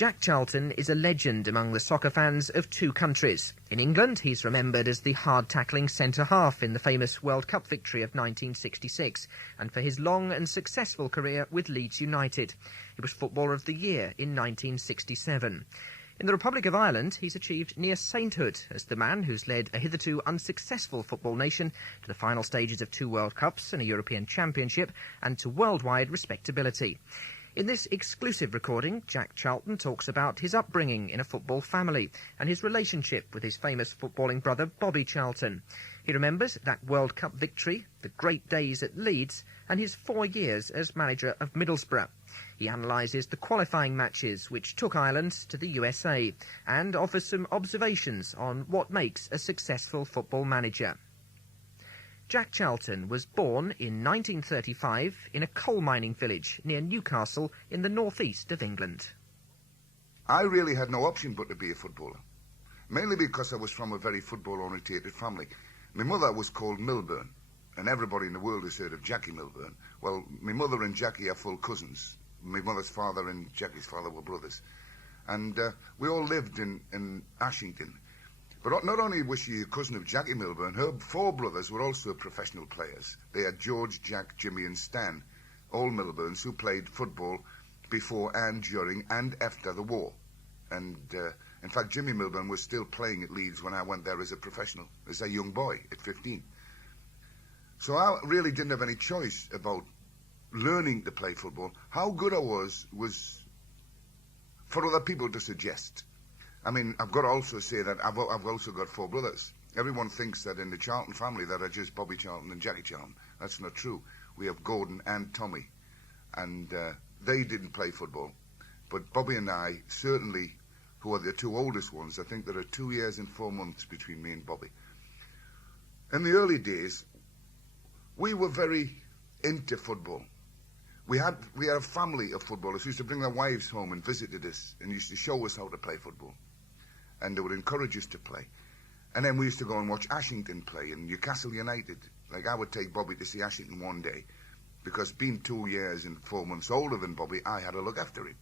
Jack Charlton is a legend among the soccer fans of two countries. In England, he's remembered as the hard-tackling centre-half in the famous World Cup victory of 1966, and for his long and successful career with Leeds United. He was Footballer of the Year in 1967. In the Republic of Ireland, he's achieved near sainthood as the man who's led a hitherto unsuccessful football nation to the final stages of 2 World Cups and a European Championship, and to worldwide respectability. In this exclusive recording, Jack Charlton talks about his upbringing in a football family and his relationship with his famous footballing brother Bobby Charlton. He remembers that World Cup victory, the great days at Leeds, and his 4 years as manager of Middlesbrough. He analyses the qualifying matches which took Ireland to the USA and offers some observations on what makes a successful football manager. Jack Charlton was born in 1935 in a coal mining village near Newcastle in the northeast of England. I really had no option but to be a footballer, mainly because I was from a very football-orientated family. My mother was called Milburn, and everybody in the world has heard of Jackie Milburn. Well, my mother and Jackie are full cousins. My mother's father and Jackie's father were brothers. And we all lived in Ashington. But not only was she a cousin of Jackie Milburn, her 4 brothers were also professional players. They had George, Jack, Jimmy and Stan, all Milburns, who played football before and during and after the war. And in fact, Jimmy Milburn was still playing at Leeds when I went there as a professional, as a young boy at 15. So I really didn't have any choice about learning to play football. How good I was for other people to suggest. I mean, I've got to also say that I've also got 4 brothers. Everyone thinks that in the Charlton family that are just Bobby Charlton and Jackie Charlton. That's not true. We have Gordon and Tommy, and they didn't play football. But Bobby and I, certainly, who are the 2 oldest ones, I think there are 2 years and 4 months between me and Bobby. In the early days, we were very into football. We had a family of footballers who used to bring their wives home and visited us and used to show us how to play football. And they would encourage us to play. And then we used to go and watch Ashington play and Newcastle United. Like, I would take Bobby to see Ashington one day because being 2 years and 4 months older than Bobby, I had to look after him.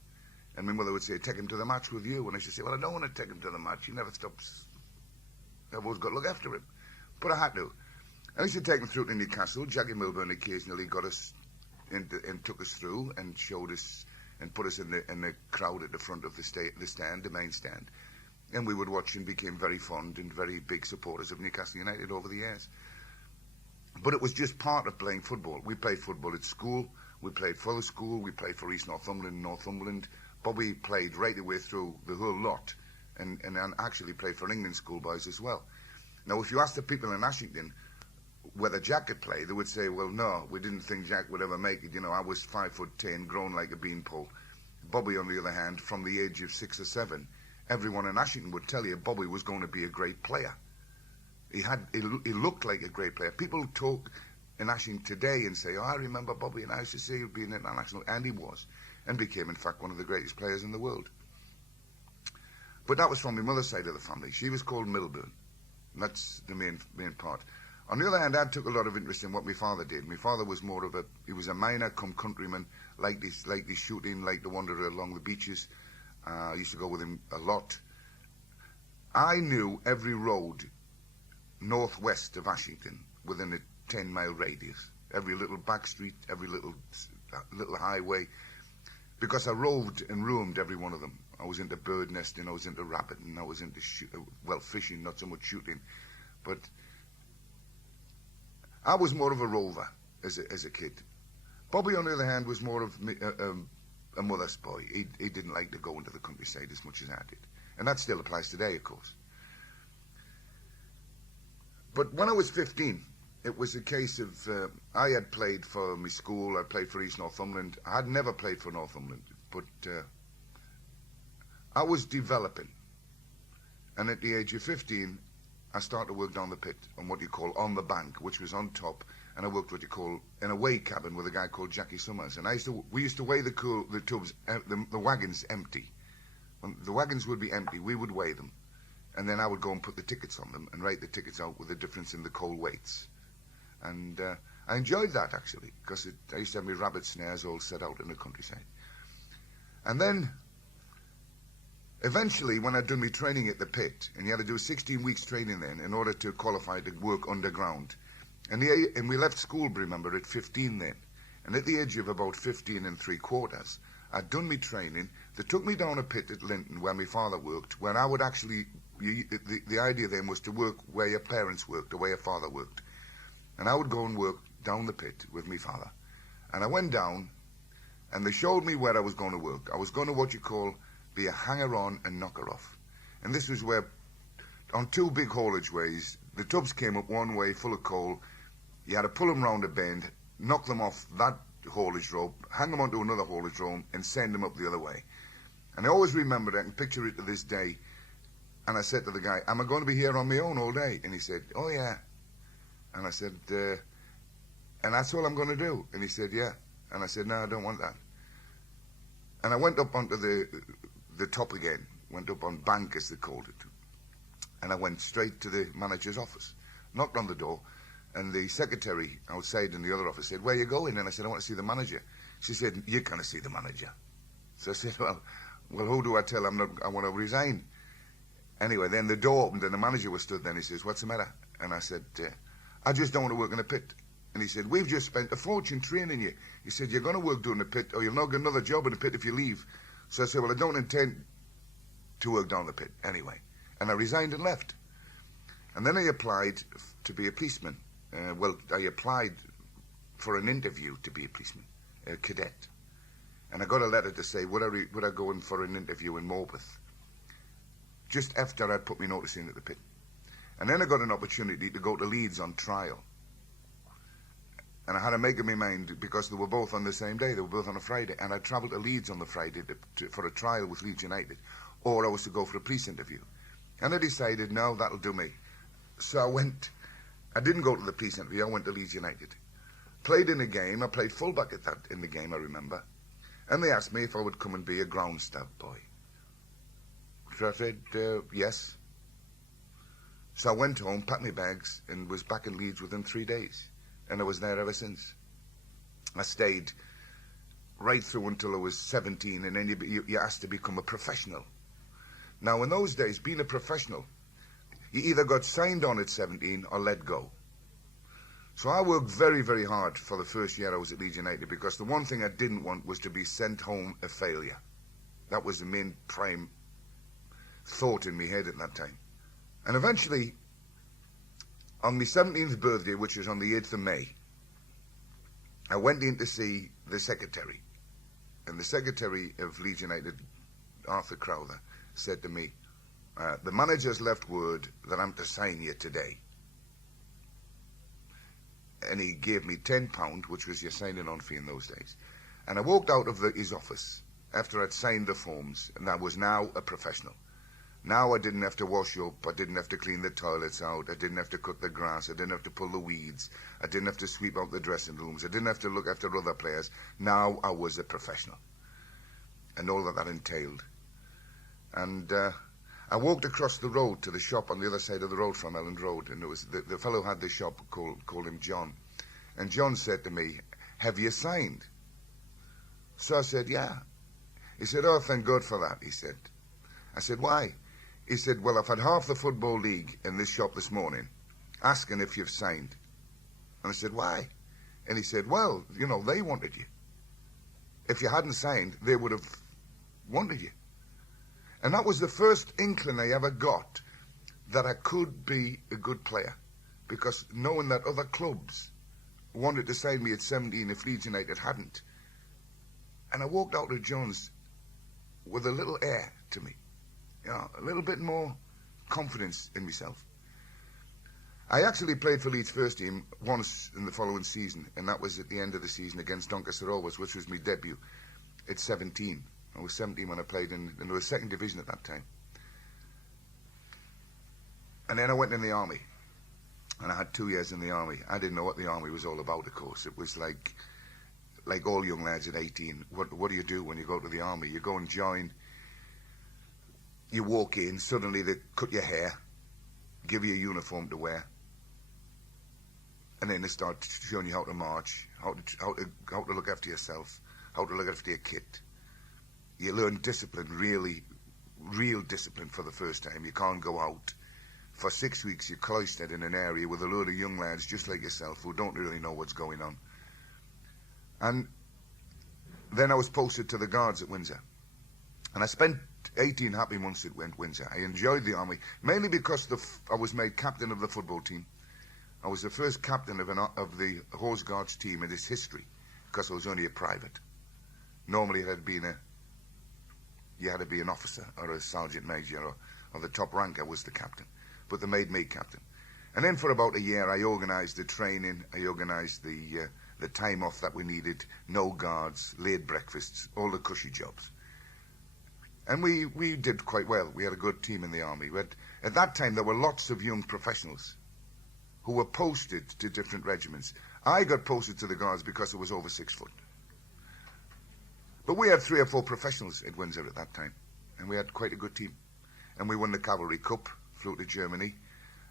And my mother would say, take him to the match with you. And I should say, well, I don't want to take him to the match. He never stops. I've always got to look after him. But I had to. I used to take him through to Newcastle. Jackie Milburn occasionally got us and took us through and showed us and put us in the crowd at the front of the main stand. And we would watch and became very fond and very big supporters of Newcastle United over the years. But it was just part of playing football. We played football at school. We played for the school. We played for East Northumberland and Northumberland. Bobby played right the way through the whole lot and actually played for England schoolboys as well. Now, if you ask the people in Ashington whether Jack could play, they would say, well, no, we didn't think Jack would ever make it. You know, I was 5'10", grown like a beanpole. Bobby, on the other hand, from the age of 6 or 7, everyone in Ashington would tell you Bobby was going to be a great player. He looked like a great player. People talk in Ashington today and say, oh, I remember Bobby, and I used to say he'd be an international, and he was, and became, in fact, one of the greatest players in the world. But that was from my mother's side of the family. She was called Milburn. And that's the main part. On the other hand, I took a lot of interest in what my father did. My father was he was a miner come countryman, liked his shooting, liked to wander along the beaches. I used to go with him a lot. I knew every road northwest of Ashington within a 10-mile radius. Every little back street, every little highway, because I roved and roamed every one of them. I was into bird nesting, I was into rabbiting, I was into fishing, not so much shooting, but I was more of a rover as a kid. Bobby, on the other hand, was more of a mother's boy. He didn't like to go into the countryside as much as I did. And that still applies today, of course. But when I was 15, it was a case of, I had played for my school, I played for East Northumberland. I had never played for Northumberland, but I was developing. And at the age of 15, I started to work down the pit on what you call on the bank, which was on top, and I worked what you call in a weigh cabin with a guy called Jackie Summers. And we used to weigh the tubs, the wagons empty. When the wagons would be empty, we would weigh them, and then I would go and put the tickets on them and write the tickets out with the difference in the coal weights. And I enjoyed that, actually, because I used to have my rabbit snares all set out in the countryside. And then Eventually, when I'd done my training at the pit, and you had to do 16 weeks training then in order to qualify to work underground, and we left school, remember, at 15 then, and at the age of about 15 and 3/4, I'd done my training. They took me down a pit at Linton where my father worked, where I would actually, the idea then was to work where your parents worked or where your father worked. And I would go and work down the pit with my father. And I went down, and they showed me where I was going to work. I was going to what you call be a hanger-on and knocker-off. And this was where, on 2 big haulage ways, the tubs came up one way full of coal. You had to pull them round a bend, knock them off that haulage rope, hang them onto another haulage rope, and send them up the other way. And I always remember that, I can picture it to this day. And I said to the guy, am I going to be here on my own all day? And he said, oh yeah. And I said, and that's all I'm going to do? And he said, yeah. And I said, no, I don't want that. And I went up onto the top again, went up on bank, as they called it. And I went straight to the manager's office, knocked on the door, and the secretary outside in the other office said, where are you going? And I said, I want to see the manager. She said, you can't see the manager. So I said, well, who do I tell I want to resign? Anyway, then the door opened and the manager was stood there, and he says, what's the matter? And I said, I just don't want to work in a pit. And he said, we've just spent a fortune training you. He said, you're going to work doing the pit, or you'll not get another job in the pit if you leave. So I said, well, I don't intend to work down the pit anyway. And I resigned and left. And then I applied to be a policeman. I applied for an interview to be a policeman, a cadet. And I got a letter to say, would I go in for an interview in Morpeth? Just after I'd put my notice in at the pit. And then I got an opportunity to go to Leeds on trial. And I had to make up my mind, because they were both on the same day. They were both on a Friday. And I travelled to Leeds on the Friday for a trial with Leeds United. Or I was to go for a police interview. And I decided, no, that'll do me. So I went. I didn't go to the police interview. I went to Leeds United. Played in a game. I played fullback in the game, I remember. And they asked me if I would come and be a ground stout boy. So I said, yes. So I went home, packed my bags, and was back in Leeds within 3 days. And I was there ever since. I stayed right through until I was 17, and then you asked to become a professional. Now, in those days, being a professional, you either got signed on at 17 or let go. So I worked very, very hard for the first year I was at Leeds United, because the one thing I didn't want was to be sent home a failure. That was the main prime thought in my head at that time. And eventually, on my 17th birthday, which was on the 8th of May, I went in to see the secretary. And the secretary of Leeds United, Arthur Crowther, said to me, the manager's left word that I'm to sign you today. And he gave me £10, which was your signing on fee in those days. And I walked out of his office after I'd signed the forms, and I was now a professional. Now I didn't have to wash up, I didn't have to clean the toilets out, I didn't have to cut the grass, I didn't have to pull the weeds, I didn't have to sweep out the dressing rooms, I didn't have to look after other players. Now I was a professional. And all that entailed. And I walked across the road to the shop on the other side of the road from Elland Road, and it was the fellow who had the shop, called him John. And John said to me, have you signed? So I said, yeah. He said, oh, thank God for that, he said. I said, why? He said, well, I've had half the Football League in this shop this morning asking if you've signed. And I said, why? And he said, well, you know, they wanted you. If you hadn't signed, they would have wanted you. And that was the first inkling I ever got that I could be a good player, because knowing that other clubs wanted to sign me at 17 if Leeds United hadn't. And I walked out of Jones with a little air to me, you know, a little bit more confidence in myself. I actually played for Leeds first team once in the following season, and that was at the end of the season against Doncaster Rovers, which was my debut at 17. I was 17 when I played in the second division at that time. And then I went in the army, and I had 2 years in the army. I didn't know what the army was all about, of course. It was like all young lads at 18. What do you do when you go to the army? You go and join. You walk in, suddenly they cut your hair, give you a uniform to wear, and then they start showing you how to march, how to look after yourself, how to look after your kit. You learn discipline really, real discipline for the first time. You can't go out. For 6 weeks, you're cloistered in an area with a load of young lads just like yourself who don't really know what's going on. And then I was posted to the Guards at Windsor. And I spent 18 happy months at Windsor. I enjoyed the army, mainly because I was made captain of the football team. I was the first captain of the Horse Guards team in its history, because I was only a private. Normally, you had to be an officer or a sergeant major or the top ranker was the captain. But they made me captain. And then for about a year, I organised the training. I organised the time off that we needed, no guards, late breakfasts, all the cushy jobs. And we did quite well. We had a good team in the army. At that time, there were lots of young professionals who were posted to different regiments. I got posted to the Guards because I was over 6 foot. But we had 3 or 4 professionals at Windsor at that time, and we had quite a good team. And we won the Cavalry Cup, flew to Germany,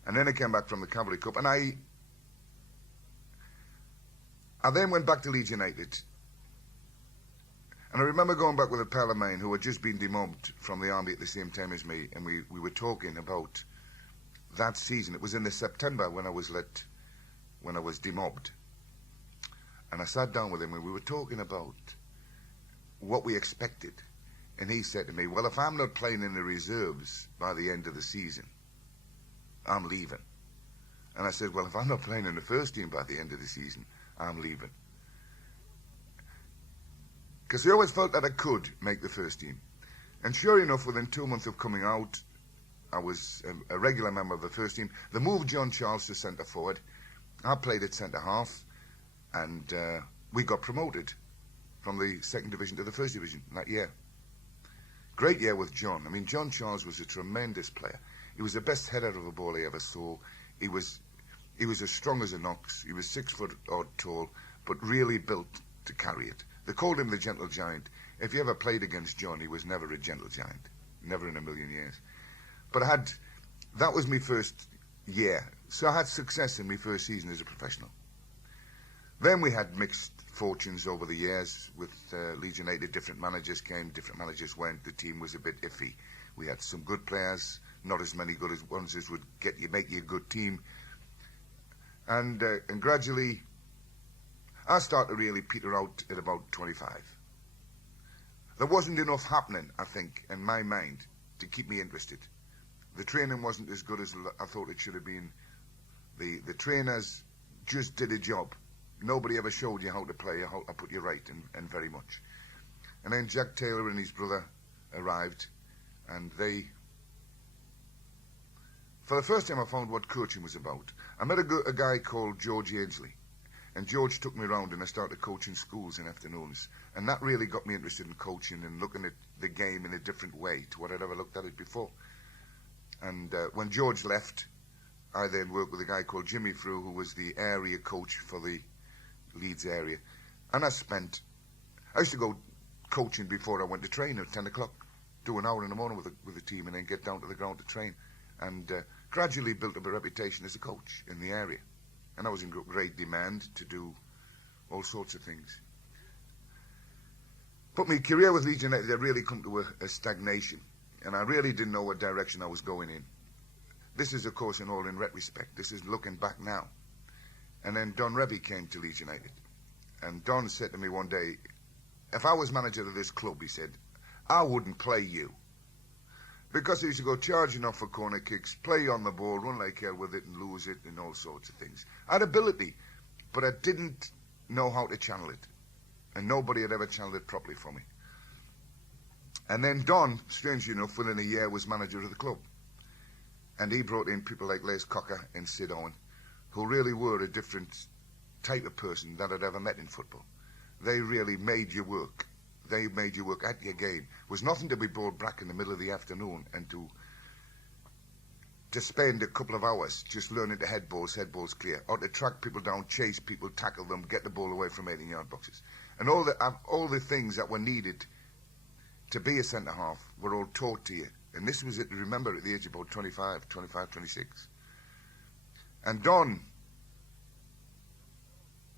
and then I came back from the Cavalry Cup, and I then went back to Leeds United. And I remember going back with a pal of mine who had just been demobbed from the army at the same time as me, and we were talking about that season. It was in the September when I was demobbed. And I sat down with him and we were talking about what we expected. And he said to me, well, if I'm not playing in the reserves by the end of the season, I'm leaving. And I said, well, if I'm not playing in the first team by the end of the season, I'm leaving. Because I always felt that I could make the first team. And sure enough, within 2 months of coming out, I was a regular member of the first team. They moved John Charles to centre forward. I played at centre half, and we got promoted from the second division to the first division that year. Great year with John. I mean, John Charles was a tremendous player. He was the best header of a ball I ever saw. He was as strong as an ox. He was 6 foot odd tall, but really built to carry it. They called him the gentle giant. If you ever played against John, he was never a gentle giant. Never in a million years. But that was my first year. So I had success in my first season as a professional. Then we had mixed fortunes over the years with Leeds United. Different managers came, different managers went. The team was a bit iffy. We had some good players, not as many good ones as would make you a good team. And gradually, I started to really peter out at about 25. There wasn't enough happening, I think, in my mind to keep me interested. The training wasn't as good as I thought it should have been. The trainers just did a job. Nobody ever showed you how to play, how to put you right, and very much. And then Jack Taylor and his brother arrived, and for the first time I found what coaching was about. I met a guy called George Ainsley, and George took me around and I started coaching schools in afternoons. And that really got me interested in coaching and looking at the game in a different way to what I'd ever looked at it before. And when George left, I then worked with a guy called Jimmy Frew, who was the area coach for the Leeds area. And I used to go coaching before I went to train at 10 o'clock, do an hour in the morning with the team and then get down to the ground to train. And gradually built up a reputation as a coach in the area. And I was in great demand to do all sorts of things. But my career with Leeds United had really come to a stagnation. And I really didn't know what direction I was going in. This is, of course, in retrospect. This is looking back now. And then Don Revie came to Leeds United. And Don said to me one day, if I was manager of this club, he said, I wouldn't play you. Because I used to go charging off for corner kicks, play on the ball, run like hell with it and lose it and all sorts of things. I had ability, but I didn't know how to channel it. And nobody had ever channeled it properly for me. And then Don, strangely enough, within a year was manager of the club. And he brought in people like Les Cocker and Sid Owen, who really were a different type of person that I'd ever met in football. They really made you work. They made you work at your game. It was nothing to be brought back in the middle of the afternoon and to spend a couple of hours just learning to head balls clear, or to track people down, chase people, tackle them, get the ball away from 18-yard boxes. And all the things that were needed to be a centre-half were all taught to you. And this was, remember, at the age of about 25, 26. And Don,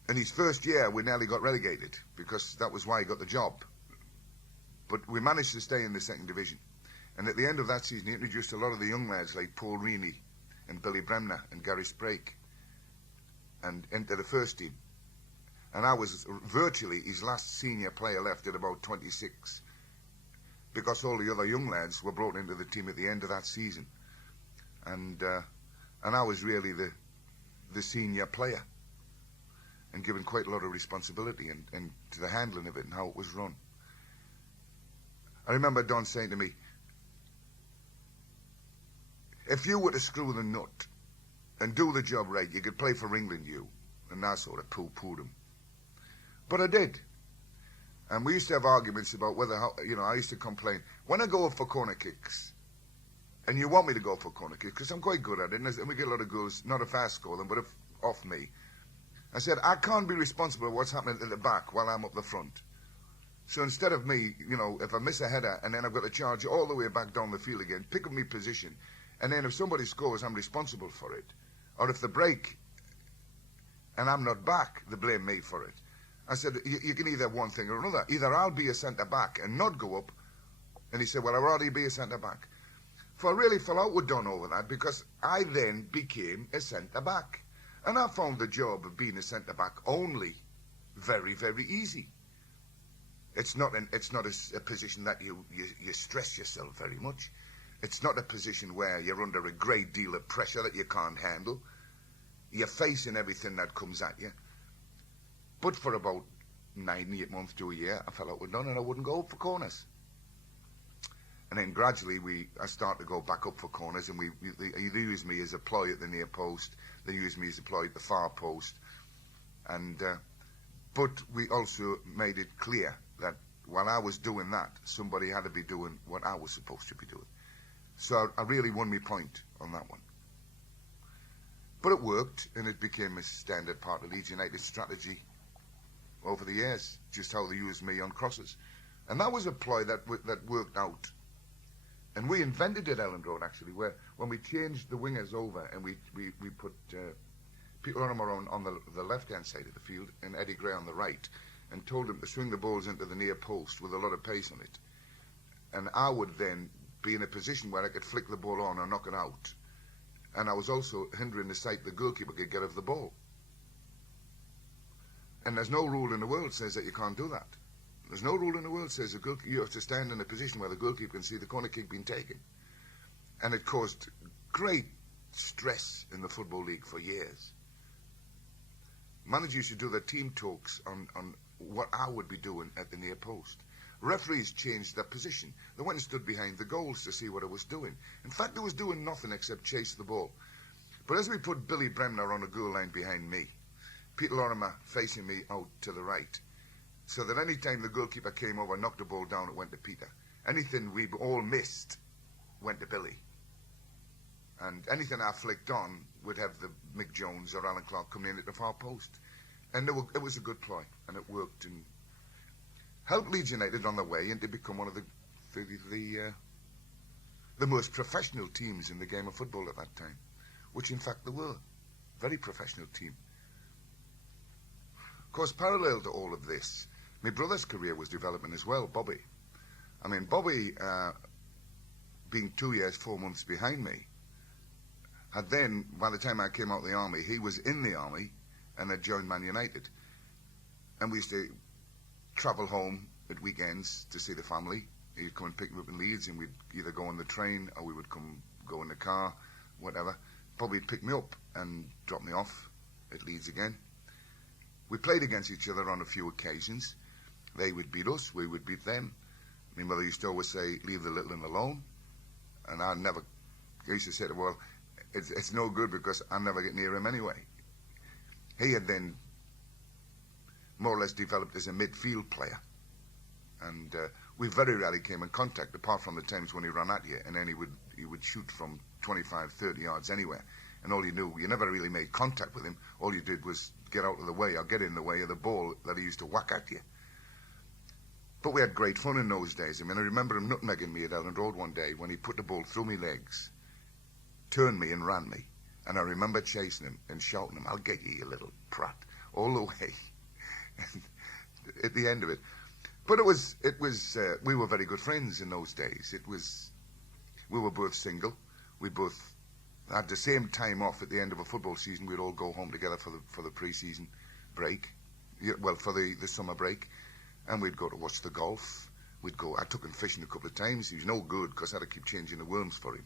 in his first year, we nearly got relegated because that was why he got the job. But we managed to stay in the second division. And at the end of that season, he introduced a lot of the young lads like Paul Reaney and Billy Bremner and Gary Sprake and into the first team. And I was virtually his last senior player left at about 26, because all the other young lads were brought into the team at the end of that season. And I was really the senior player, and given quite a lot of responsibility and to the handling of it and how it was run. I remember Don saying to me, if you were to screw the nut and do the job right, you could play for England, you. And I sort of pooh-poohed him. But I did. And we used to have arguments about whether, I used to complain. When I go up for corner kicks, and you want me to go for corner kicks, because I'm quite good at it, and we get a lot of goals, not if I score them, but if off me. I said, I can't be responsible for what's happening at the back while I'm up the front. So instead of me, if I miss a header and then I've got to charge all the way back down the field again, pick up my position, and then if somebody scores, I'm responsible for it. Or if they break and I'm not back, they blame me for it. I said, you can either one thing or another. Either I'll be a centre-back and not go up. And he said, well, I'd rather be a centre-back. So I really fell out with Don over that, because I then became a centre-back. And I found the job of being a centre-back only very, very easy. It's not a position that you stress yourself very much. It's not a position where you're under a great deal of pressure that you can't handle. You're facing everything that comes at you. But for about 9-8 months to a year, I fell out with Don and I wouldn't go up for corners. And then gradually I started to go back up for corners, and they used me as a ploy at the near post. They used me as a ploy at the far post. And but we also made it clear that while I was doing that, somebody had to be doing what I was supposed to be doing. So I really won my point on that one. But it worked, and it became a standard part of Leeds United's strategy over the years, just how they used me on crosses. And that was a ploy that worked out. And we invented it at Elland Road, actually, where when we changed the wingers over and we put Peter Lorimer on the left-hand side of the field and Eddie Gray on the right, and told them to swing the balls into the near post with a lot of pace on it. And I would then be in a position where I could flick the ball on or knock it out. And I was also hindering the sight the goalkeeper could get of the ball. And there's no rule in the world says that you can't do that. There's no rule in the world says you have to stand in a position where the goalkeeper can see the corner kick being taken. And it caused great stress in the Football League for years. Managers should do their team talks on what I would be doing at the near post. Referees changed their position. They went and stood behind the goals to see what I was doing. In fact, I was doing nothing except chase the ball. But as we put Billy Bremner on the goal line behind me, Peter Lorimer facing me out to the right, so that any time the goalkeeper came over and knocked the ball down, it went to Peter. Anything we all missed went to Billy. And anything I flicked on would have the Mick Jones or Alan Clark coming in at the far post. And it was a good ploy, and it worked, and helped Leeds United on their way and to become one of the most professional teams in the game of football at that time, which in fact they were. Very professional team. Of course, parallel to all of this, my brother's career was developing as well, Bobby. I mean, Bobby, being 2 years, 4 months behind me, had then, by the time I came out of the army, he was in the army and had joined Man United. And we used to travel home at weekends to see the family. He'd come and pick me up in Leeds, and we'd either go on the train or we would go in the car, whatever. Bobby'd pick me up and drop me off at Leeds again. We played against each other on a few occasions. They would beat us, we would beat them. My mother used to always say, leave the little one alone. And I used to say to her, well, it's no good because I never get near him anyway. He had then more or less developed as a midfield player. And we very rarely came in contact, apart from the times when he ran at you, and then he would shoot from 25, 30 yards anywhere. And all you knew, you never really made contact with him. All you did was get out of the way or get in the way of the ball that he used to whack at you. But we had great fun in those days. I mean, I remember him nutmegging me at Elland Road one day when he put the ball through my legs, turned me and ran me. And I remember chasing him and shouting him, I'll get you, you little prat, all the way. And at the end of it. But we were very good friends in those days. It was We were both single. We both had the same time off at the end of a football season. We'd all go home together for the pre-season break, for the summer break, and we'd go to watch the golf. I took him fishing a couple of times. He was no good because I had to keep changing the worms for him.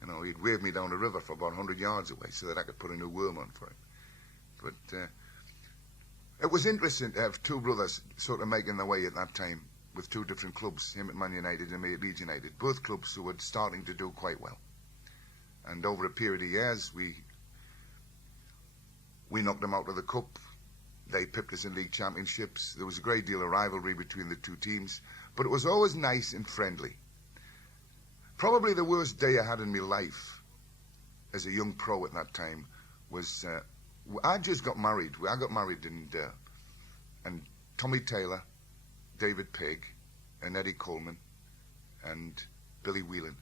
You know, he'd wave me down the river for about 100 yards away so that I could put a new worm on for him. But it was interesting to have two brothers sort of making their way at that time with two different clubs, him at Man United and me at Leeds United, both clubs who were starting to do quite well. And over a period of years, we knocked them out of the cup. They pipped us in league championships. There was a great deal of rivalry between the two teams, but it was always nice and friendly. Probably the worst day I had in my life as a young pro at that time was I just got married. I got married, and Tommy Taylor, David Pegg, and Eddie Coleman, and Billy Whelan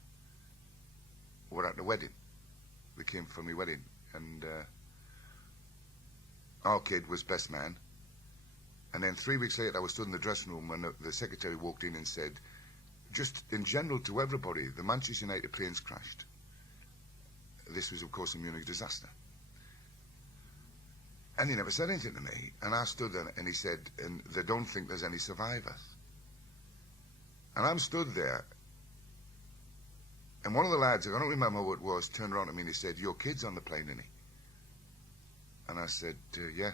were at the wedding. They came for my wedding, and our kid was best man. And then 3 weeks later, I was stood in the dressing room when the secretary walked in and said, just in general to everybody, the Manchester United planes crashed. This was, of course, a Munich disaster. And he never said anything to me. And I stood there, and he said, and they don't think there's any survivors. And I'm stood there, and one of the lads, I don't remember who it was, turned around to me and he said, your kid's on the plane, isn't he? And I said, yeah.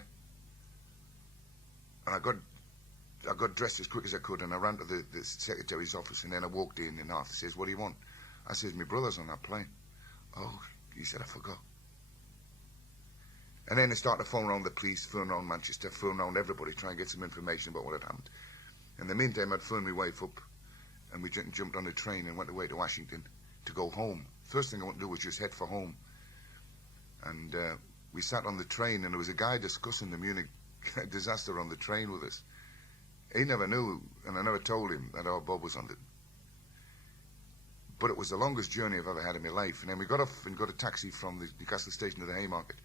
And I got dressed as quick as I could, and I ran to the secretary's office, and then I walked in, and Arthur says, what do you want? I says, my brother's on that plane. Oh, he said, I forgot. And then they started to phone around the police, phone around Manchester, phone around everybody, try and get some information about what had happened. In the meantime, I'd phoned my wife up, and we jumped on a train and went away to Washington to go home. First thing I wanted to do was just head for home. And we sat on the train, and there was a guy discussing the Munich disaster on the train with us. He never knew, and I never told him that our Bob was on it. But it was the longest journey I've ever had in my life. And then we got off and got a taxi from the Newcastle station to the Haymarket.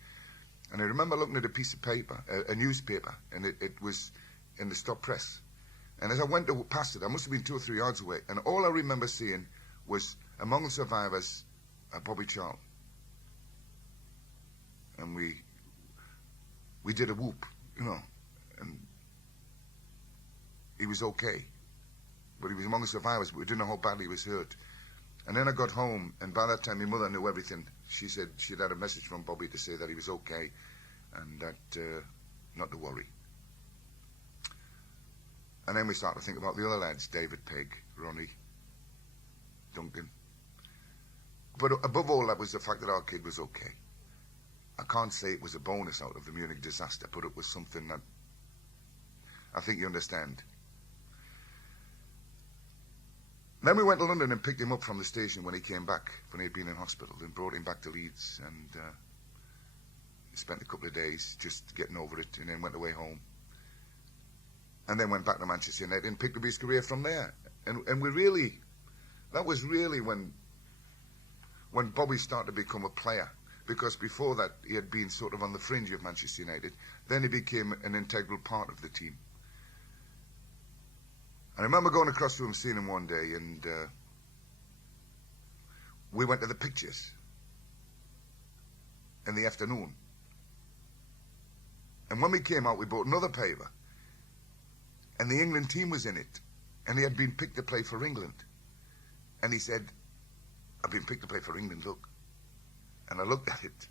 And I remember looking at a piece of paper, a newspaper, and it was in the stop press. And as I went past it, I must have been 2 or 3 yards away, and all I remember seeing was, among the survivors, Bobby Charlton. And we did a whoop, you know, and he was okay. But he was among the survivors, but we didn't know how badly he was hurt. And then I got home, and by that time my mother knew everything. She said she'd had a message from Bobby to say that he was okay, and that not to worry. And then we started to think about the other lads, David Pegg, Ronnie, Duncan. But above all, that was the fact that our kid was okay. I can't say it was a bonus out of the Munich disaster, but it was something that I think you understand. Then we went to London and picked him up from the station when he came back, when he had been in hospital, and brought him back to Leeds, and spent a couple of days just getting over it, and then went away home. And then went back to Manchester United and picked up his career from there. And we really, that was really when Bobby started to become a player. Because before that, he had been sort of on the fringe of Manchester United. Then he became an integral part of the team. I remember going across to him, seeing him one day, and we went to the pictures in the afternoon. And when we came out, we bought another paper, and the England team was in it, and he had been picked to play for England. And he said, I've been picked to play for England, look. And I looked at it,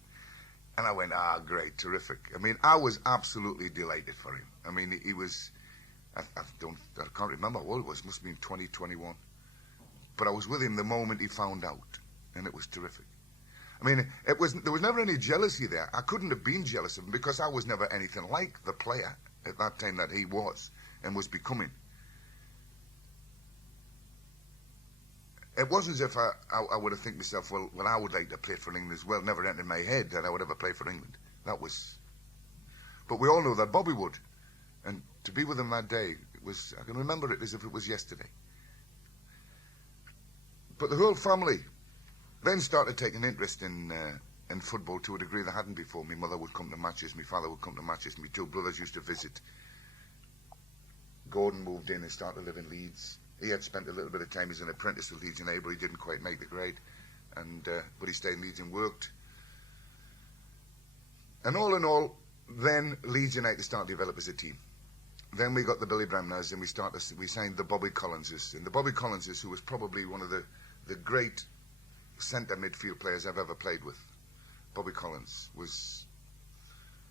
and I went, great, terrific. I mean, I was absolutely delighted for him. I mean, he was, I can't remember what it was, must have been 2021. But I was with him the moment he found out, and it was terrific. I mean, there was never any jealousy there. I couldn't have been jealous of him because I was never anything like the player at that time that he was and was becoming. It wasn't as if I would have think myself, well, I would like to play for England as well. It never entered my head that I would ever play for England. That was... But we all know that Bobby would. And to be with him that day, I can remember it as if it was yesterday. But the whole family then started taking interest in football to a degree they hadn't before. My mother would come to matches, my father would come to matches, my two brothers used to visit. Gordon moved in and started to live in Leeds. He had spent a little bit of time as an apprentice with Leeds United, but he didn't quite make the grade. But he stayed in Leeds and worked. And all in all, then Leeds United started to develop as a team. Then we got the Billy Bremners, and we signed the Bobby Collinses. And the Bobby Collinses, who was probably one of the great centre midfield players I've ever played with. Bobby Collins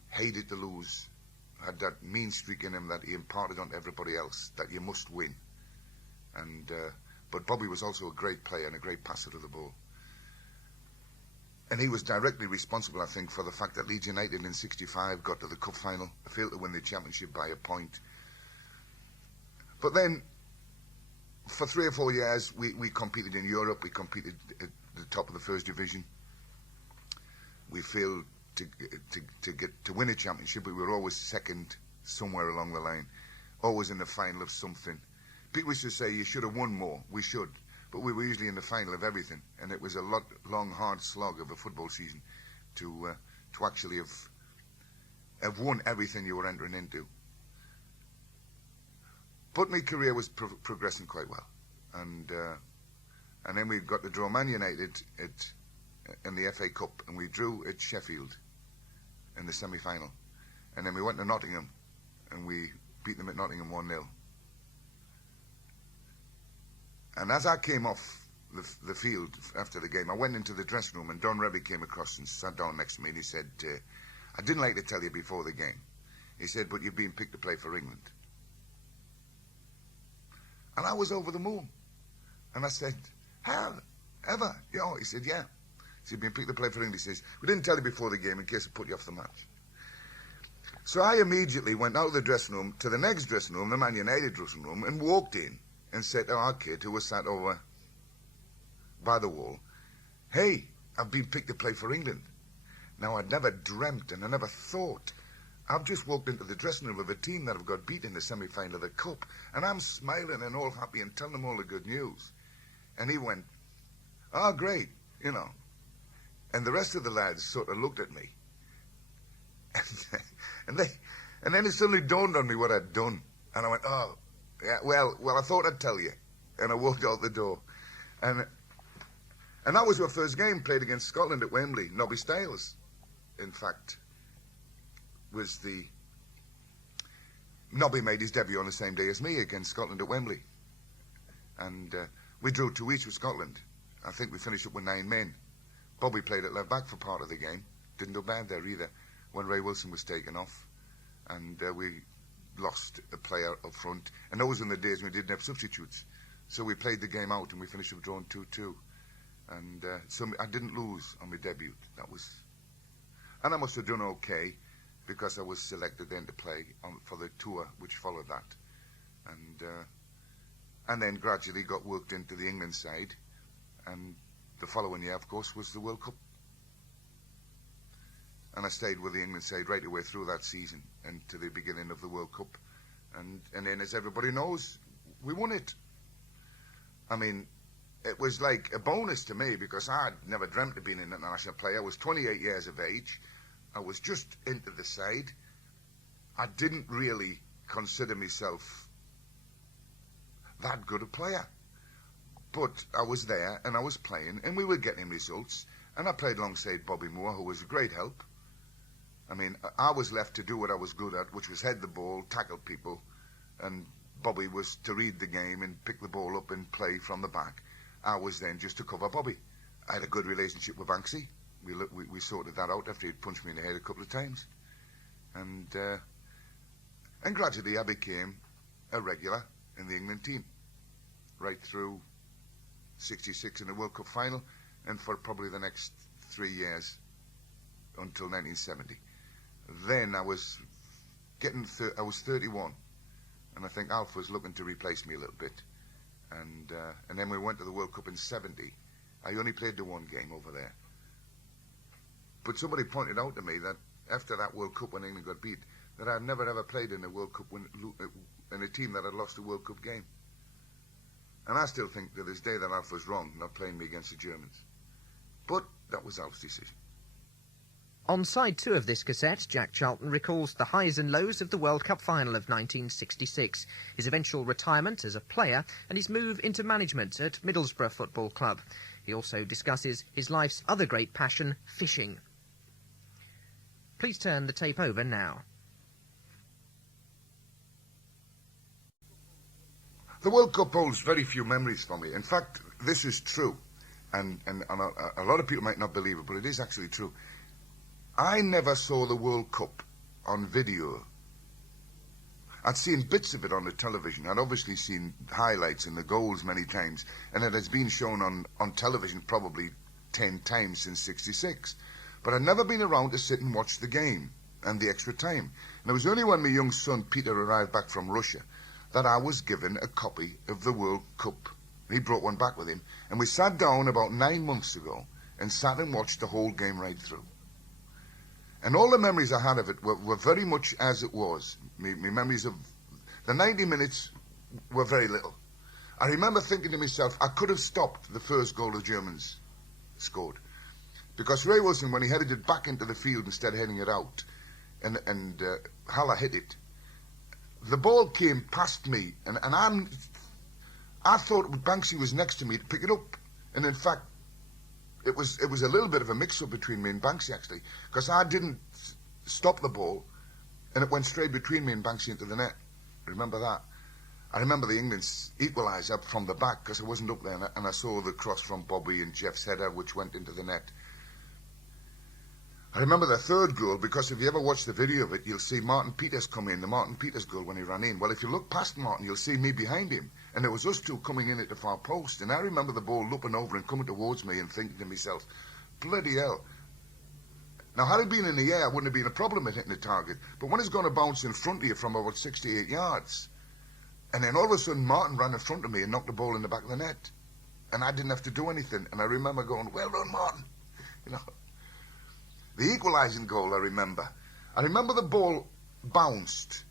hated to lose, had that mean streak in him that he imparted on everybody else, that you must win. But Bobby was also a great player and a great passer of the ball. And he was directly responsible, I think, for the fact that Leeds United in '65 got to the cup final, failed to win the championship by a point. But then, for 3 or 4 years, we competed in Europe. We competed at the top of the first division. We failed to win a championship, but we were always second somewhere along the line, always in the final of something. People used to say, you should have won more. We should. But we were usually in the final of everything, and it was a long, hard slog of a football season to actually have won everything you were entering into. But my career was progressing quite well, and then we got to draw Man United in the FA Cup, and we drew at Sheffield in the semi-final, and then we went to Nottingham, and we beat them at Nottingham 1-0. And as I came off the field after the game, I went into the dressing room, and Don Revie came across and sat down next to me, and he said, I didn't like to tell you before the game. He said, but you've been picked to play for England. And I was over the moon. And I said, how? Ever? He said, yeah. He said, been picked to play for England. He says, we didn't tell you before the game in case it put you off the match. So I immediately went out of the dressing room to the next dressing room, the Man United dressing room, and walked in and said to our kid, who was sat over by the wall, hey, I've been picked to play for England. Now, I'd never dreamt and I never thought. I've just walked into the dressing room of a team that have got beat in the semi-final of the Cup, and I'm smiling and all happy and telling them all the good news. And he went, oh, great, And the rest of the lads sort of looked at me. And then it suddenly dawned on me what I'd done. And I went, oh, yeah, well, I thought I'd tell you. And I walked out the door. And that was our first game, played against Scotland at Wembley. Nobby Stiles, in fact, Nobby made his debut on the same day as me against Scotland at Wembley. And we drew 2-2 with Scotland. I think we finished up with 9 men. Bobby played at left back for part of the game. Didn't do bad there either when Ray Wilson was taken off. And we lost a player up front. And those were the days when we didn't have substitutes. So we played the game out and we finished up drawing 2-2. And so I didn't lose on my debut. And I must have done okay, because I was selected then to play for the tour which followed that. And then gradually got worked into the England side. And the following year, of course, was the World Cup. And I stayed with the England side right away through that season and to the beginning of the World Cup. And then, as everybody knows, we won it. I mean, it was like a bonus to me, because I'd never dreamt of being an international player. I was 28 years of age. I was just into the side. I didn't really consider myself that good a player. But I was there, and I was playing, and we were getting results. And I played alongside Bobby Moore, who was a great help. I mean, I was left to do what I was good at, which was head the ball, tackle people, and Bobby was to read the game and pick the ball up and play from the back. I was then just to cover Bobby. I had a good relationship with Banksy. We sorted that out after he'd punched me in the head a couple of times. And gradually I became a regular in the England team, right through '66 in the World Cup final, and for probably the next 3 years until 1970. Then I was 31, and I think Alf was looking to replace me a little bit. And then we went to the World Cup in '70. I only played the one game over there. But somebody pointed out to me that after that World Cup, when England got beat, that I'd never ever played in a World Cup in a team that had lost a World Cup game. And I still think to this day that Alf was wrong not playing me against the Germans. But that was Alf's decision. On side 2 of this cassette, Jack Charlton recalls the highs and lows of the World Cup final of 1966, his eventual retirement as a player and his move into management at Middlesbrough Football Club. He also discusses his life's other great passion, fishing. Please turn the tape over now. The World Cup holds very few memories for me. In fact, this is true. And a lot of people might not believe it, but it is actually true. I never saw the World Cup on video. I'd seen bits of it on the television. I'd obviously seen highlights and the goals many times, and it has been shown on television probably 10 times since '66. But I'd never been around to sit and watch the game and the extra time. And it was only when my young son Peter arrived back from Russia that I was given a copy of the World Cup. He brought one back with him, and we sat down about 9 months ago and sat and watched the whole game right through. And all the memories I had of it were very much as it was. My memories of the 90 minutes were very little. I remember thinking to myself, I could have stopped the first goal the Germans scored. Because Ray Wilson, when he headed it back into the field instead of heading it out, and Haller hit it, the ball came past me, and I thought Banksy was next to me to pick it up. And in fact, it was a little bit of a mix-up between me and Banksy, actually, because I didn't stop the ball, and it went straight between me and Banksy into the net. Remember that? I remember the England's equalised up from the back, because I wasn't up there, and I saw the cross from Bobby and Jeff's header, which went into the net. I remember the third goal, because if you ever watch the video of it, you'll see Martin Peters come in, the Martin Peters goal when he ran in. Well, if you look past Martin, you'll see me behind him. And it was us two coming in at the far post. And I remember the ball looping over and coming towards me and thinking to myself, bloody hell. Now, had it been in the air, it wouldn't have been a problem at hitting the target. But when it's going to bounce in front of you from about 68 yards, and then all of a sudden Martin ran in front of me and knocked the ball in the back of the net. And I didn't have to do anything. And I remember going, well done, Martin. You know. The equalising goal, I remember. I remember the ball bounced,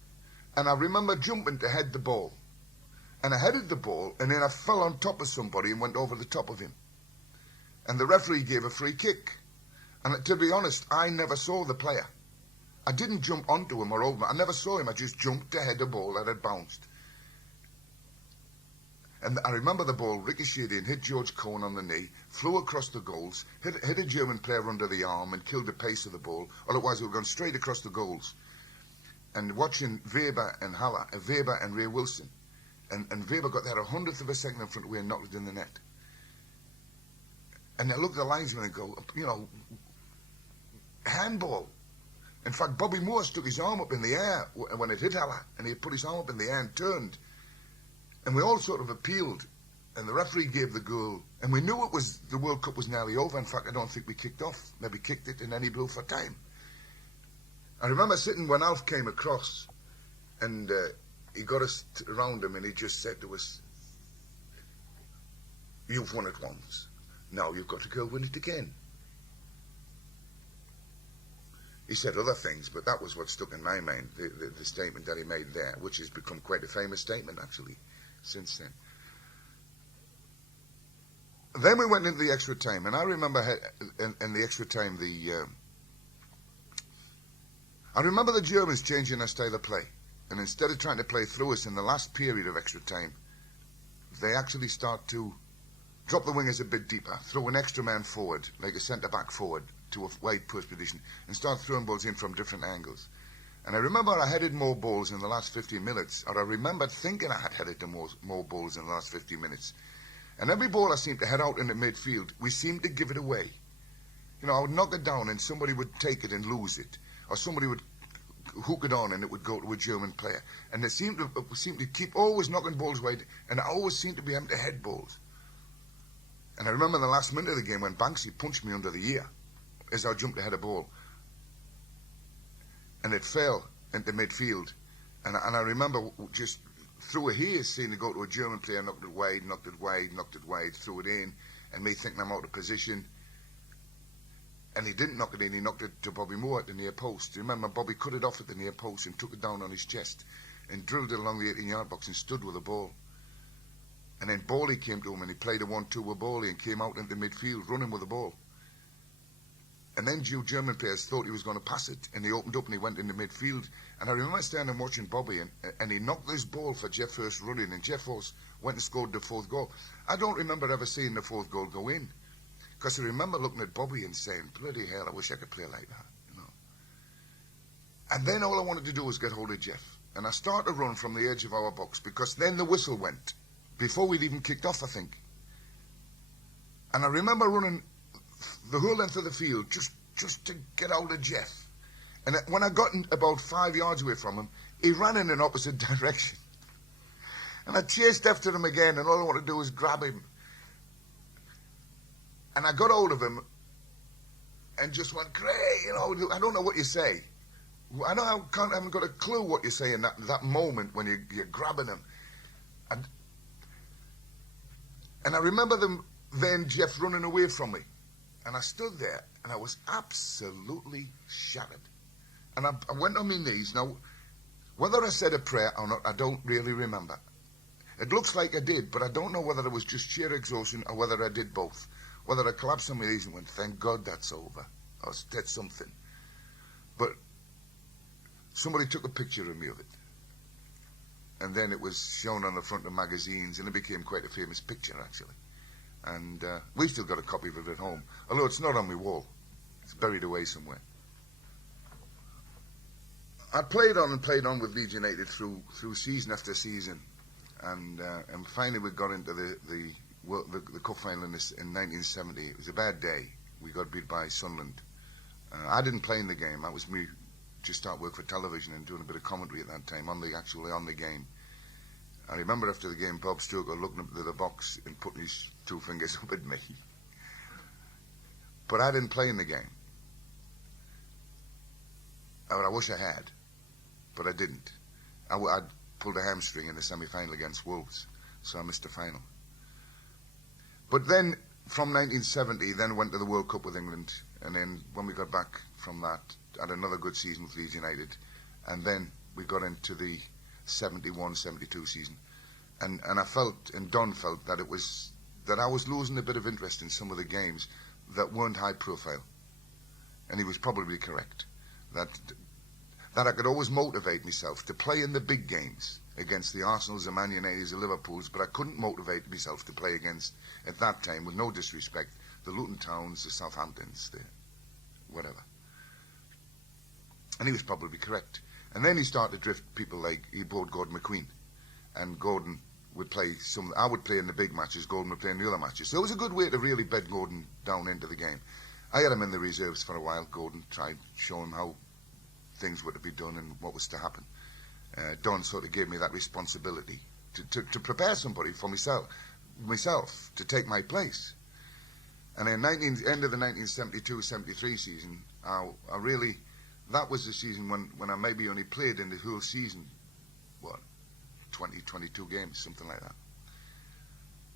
and I remember jumping to head the ball. And I headed the ball, and then I fell on top of somebody and went over the top of him. And the referee gave a free kick. And to be honest, I never saw the player. I didn't jump onto him or over him. I never saw him. I just jumped to head a ball that had bounced. And I remember the ball ricocheted in, hit George Cohen on the knee, flew across the goals, hit a German player under the arm and killed the pace of the ball. Otherwise, it would have gone straight across the goals. And watching Weber and Haller, Weber and Ray Wilson, and Weber got there 1/100th of a second in front of me and knocked it in the net. And I looked at the linesman and go, you know, handball. In fact, Bobby Moore stuck his arm up in the air when it hit Haller, and he put his arm up in the air and turned. And we all sort of appealed, and the referee gave the goal, and we knew the World Cup was nearly over. In fact, I don't think we kicked off. Maybe kicked it, and then he blew for time. I remember sitting when Alf came across, and he got us around him, and he just said to us, "You've won it once. Now you've got to go win it again." He said other things, but that was what stuck in my mind, the statement that he made there, which has become quite a famous statement, actually, since then. Then we went into the extra time, and I remember in the extra time, I remember the Germans changing their style of play, and instead of trying to play through us in the last period of extra time, they actually start to drop the wingers a bit deeper, throw an extra man forward, like a centre-back forward, to a wide post position, and start throwing balls in from different angles. And I remember I headed more balls in the last 15 minutes, or I remembered thinking I had headed more balls in the last 15 minutes. And every ball I seemed to head out in the midfield, we seemed to give it away. You know, I would knock it down and somebody would take it and lose it, or somebody would hook it on and it would go to a German player. And it seemed to keep always knocking balls wide, and I always seemed to be able to head balls. And I remember the last minute of the game when Banksy punched me under the ear as I jumped to head a ball. And it fell into midfield. And I remember just through a haze seeing it go to a German player, knocked it wide, threw it in, and me thinking I'm out of position. And he didn't knock it in, he knocked it to Bobby Moore at the near post. You remember Bobby cut it off at the near post and took it down on his chest and drilled it along the 18-yard box and stood with the ball. And then Bawley came to him and he played a 1-2 with Bawley and came out into midfield running with the ball. And then two German players thought he was going to pass it, and he opened up and he went into midfield. And I remember standing and watching Bobby, and he knocked this ball for Jeff Hurst running, and Jeff Hurst went and scored the fourth goal. I don't remember ever seeing the fourth goal go in, because I remember looking at Bobby and saying, bloody hell, I wish I could play like that, you know. And then all I wanted to do was get hold of Jeff. And I started to run from the edge of our box, because then the whistle went, before we'd even kicked off, I think. And I remember running the whole length of the field just to get hold of Jeff. And when I got about 5 yards away from him, he ran in an opposite direction. And I chased after him again, and all I wanted to do was grab him. And I got hold of him and just went, great, you know, I don't know what you say. I haven't got a clue what you say in that moment when you're grabbing him. And I remember then Jeff running away from me. And I stood there, and I was absolutely shattered. And I went on my knees. Now, whether I said a prayer or not, I don't really remember. It looks like I did, but I don't know whether it was just sheer exhaustion or whether I did both. Whether I collapsed on my knees and went, thank God that's over. Or that's something. But somebody took a picture of me of it. And then it was shown on the front of magazines, and it became quite a famous picture, actually. And we've still got a copy of it at home, although it's not on my wall. It's buried away somewhere. I played on with Leeds United through season after season, and finally we got into the cup final in 1970. It was a bad day. We got beat by Sunderland. I didn't play in the game. That was me just start work for television and doing a bit of commentary at that time on the game. I remember after the game, Bob Stoker looking up to the box and putting his 2 fingers up at me. But I didn't play in the game. I wish I had, but I didn't. I pulled a hamstring in the semi-final against Wolves, so I missed the final. But then, from 1970, then went to the World Cup with England, and then when we got back from that, had another good season with Leeds United, and then we got into the 71-72 season, and I felt, and Don felt, that I was losing a bit of interest in some of the games that weren't high profile, and he was probably correct, that I could always motivate myself to play in the big games against the Arsenals, the Man Uniteds, the Liverpools, but I couldn't motivate myself to play against, at that time, with no disrespect, the Luton Towns, the Southamptons, the whatever. And he was probably correct. And then he started to drift people like, he bought Gordon McQueen, and Gordon would play I would play in the big matches, Gordon would play in the other matches. So it was a good way to really bed Gordon down into the game. I had him in the reserves for a while. Gordon tried to show him how things were to be done and what was to happen. Don sort of gave me that responsibility to prepare somebody for myself to take my place. And in end of the 1972-73 season, I really, that was the season when I maybe only played in the whole season, 22 games, something like that.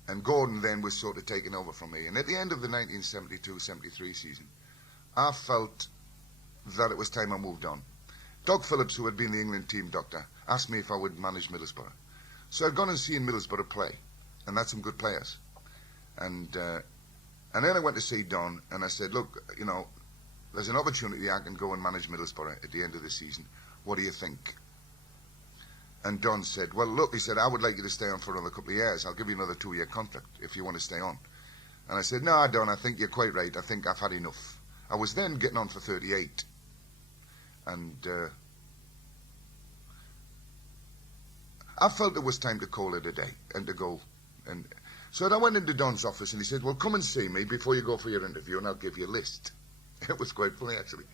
And Gordon then was sort of taking over from me. And at the end of the 1972-73 season, I felt that it was time I moved on. Doug Phillips, who had been the England team doctor, asked me if I would manage Middlesbrough. So I'd gone and seen Middlesbrough play, and that's some good players. And then I went to see Don, and I said, look, you know, there's an opportunity I can go and manage Middlesbrough at the end of the season. What do you think? And Don said, well, look, he said, I would like you to stay on for another couple of years. I'll give you another 2-year contract if you want to stay on. And I said, no, Don, I think you're quite right. I think I've had enough. I was then getting on for 38. And I felt it was time to call it a day and to go. And so I went into Don's office and he said, well, come and see me before you go for your interview and I'll give you a list. It was quite funny, actually.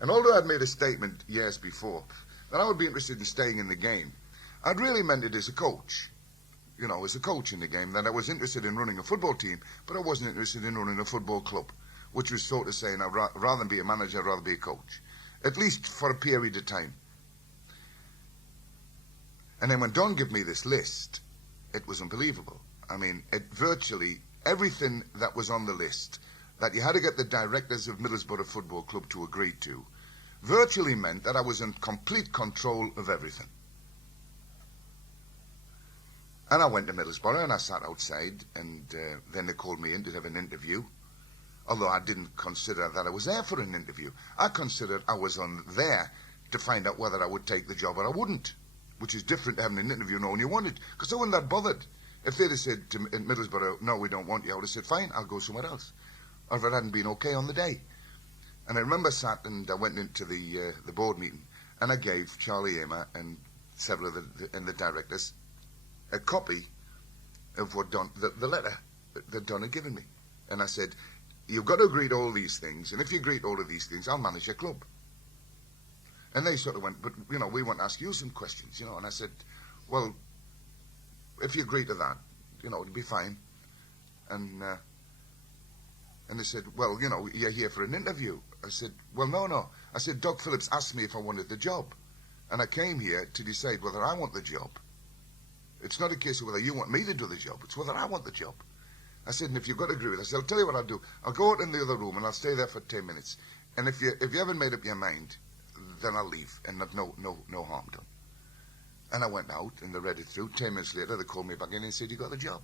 And although I'd made a statement years before that I would be interested in staying in the game, I'd really meant it as a coach. You know, as a coach in the game, that I was interested in running a football team, but I wasn't interested in running a football club, which was sort of saying rather than be a manager, I'd rather be a coach, at least for a period of time. And then when Don gave me this list, it was unbelievable. I mean, virtually everything that was on the list that you had to get the directors of Middlesbrough Football Club to agree to virtually meant that I was in complete control of everything. And I went to Middlesbrough and I sat outside, and then they called me in to have an interview. Although I didn't consider that I was there for an interview. I considered I was on there to find out whether I would take the job or I wouldn't, which is different to having an interview knowing you wanted. Because I wasn't that bothered. If they'd have said to in Middlesbrough, no, we don't want you, I would have said, fine, I'll go somewhere else. Or if it hadn't been okay on the day. And I remember sat and I went into the board meeting, and I gave Charlie Amer and several of the directors a copy of what the letter that Don had given me. And I said, you've got to agree to all these things, and if you agree to all of these things, I'll manage your club. And they sort of went, but, we want to ask you some questions, And I said, well, if you agree to that, it'll be fine. And they said, well, you're here for an interview. I said, well, no. I said, Doc Phillips asked me if I wanted the job. And I came here to decide whether I want the job. It's not a case of whether you want me to do the job. It's whether I want the job. I said, and if you've got to agree with it, I said, I'll tell you what I'll do. I'll go out in the other room and I'll stay there for 10 minutes. And if you haven't made up your mind, then I'll leave and no harm done. And I went out and they read it through. 10 minutes later, they called me back in and said, you got the job.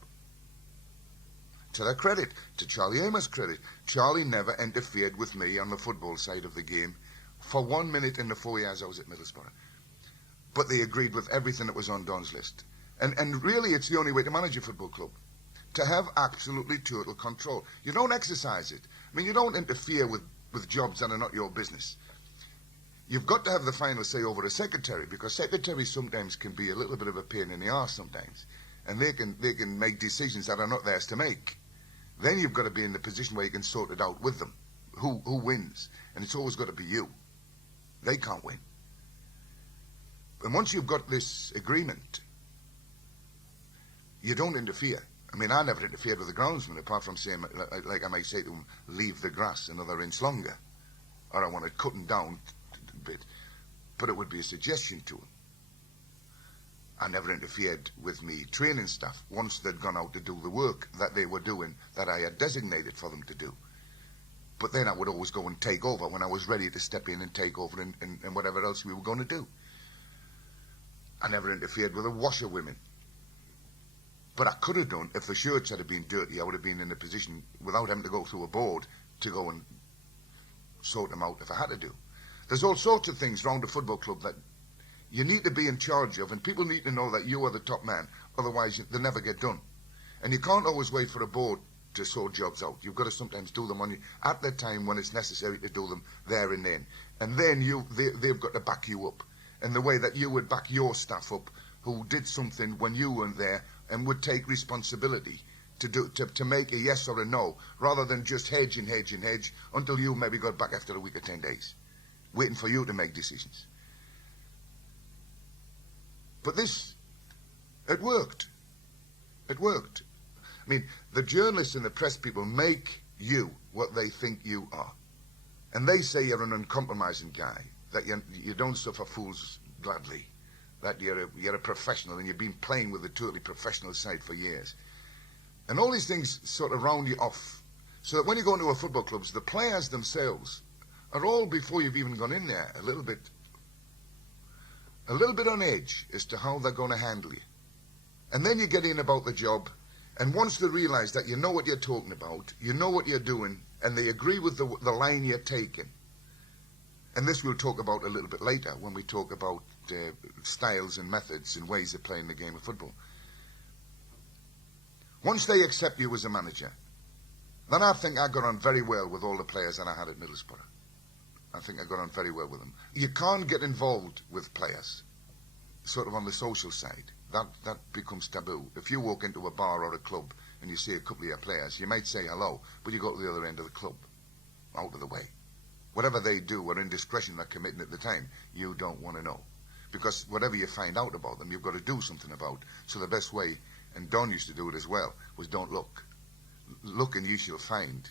To their credit, to Charlie Amer's credit, Charlie never interfered with me on the football side of the game for 1 minute in the 4 years I was at Middlesbrough. But they agreed with everything that was on Don's list. And really, it's the only way to manage a football club. To have absolutely total control. You don't exercise it. I mean, you don't interfere with jobs that are not your business. You've got to have the final say over a secretary, because secretaries sometimes can be a little bit of a pain in the arse sometimes. And they can make decisions that are not theirs to make. Then you've got to be in the position where you can sort it out with them. Who wins? And it's always got to be you. They can't win. And once you've got this agreement, you don't interfere. I mean, I never interfered with the groundsman, apart from saying, like I might say to him, leave the grass another inch longer. Or I want it cutting down a bit. But it would be a suggestion to him. I never interfered with me training staff once they'd gone out to do the work that they were doing, that I had designated for them to do. But then I would always go and take over when I was ready to step in and take over and whatever else we were going to do. I never interfered with the washerwomen. But I could have done, if the shirts had been dirty, I would have been in a position, without having to go through a board, to go and sort them out if I had to do. There's all sorts of things around a football club that you need to be in charge of, and people need to know that you are the top man, otherwise they never get done. And you can't always wait for a board to sort jobs out. You've got to sometimes do them at the time when it's necessary to do them there and then. And then they've got to back you up. And the way that you would back your staff up who did something when you weren't there and would take responsibility to make a yes or a no, rather than just hedge until you maybe got back after a week or 10 days, waiting for you to make decisions. But it worked. It worked. I mean, the journalists and the press people make you what they think you are. And they say you're an uncompromising guy, that you don't suffer fools gladly, that you're a professional and you've been playing with the totally professional side for years. And all these things sort of round you off, so that when you go into a football club, the players themselves are all, before you've even gone in there, a little bit on edge as to how they're going to handle you. And then you get in about the job, and once they realise that you know what you're talking about, you know what you're doing, and they agree with the line you're taking, and this we'll talk about a little bit later when we talk about styles and methods and ways of playing the game of football. Once they accept you as a manager, then I think I got on very well with all the players that I had at Middlesbrough. I think I got on very well with them. You can't get involved with players, sort of on the social side. That becomes taboo. If you walk into a bar or a club and you see a couple of your players, you might say hello, but you go to the other end of the club, out of the way. Whatever they do or indiscretion they're committing at the time, you don't want to know. Because whatever you find out about them, you've got to do something about. So the best way, and Don used to do it as well, was don't look. Look and you shall find.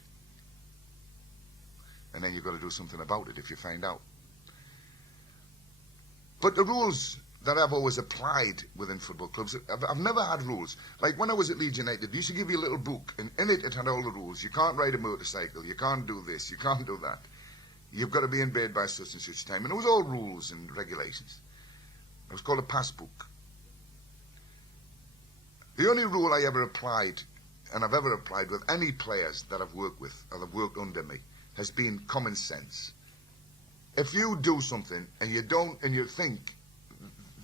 And then you've got to do something about it if you find out. But the rules that I've always applied within football clubs, I've never had rules. Like when I was at Leeds United, they used to give you a little book, and in it had all the rules. You can't ride a motorcycle, you can't do this, you can't do that. You've got to be in bed by such and such time. And it was all rules and regulations. It was called a passbook. The only rule I ever applied and I've ever applied with any players that I've worked with or have worked under me has been common sense. If you do something and you don't, and you think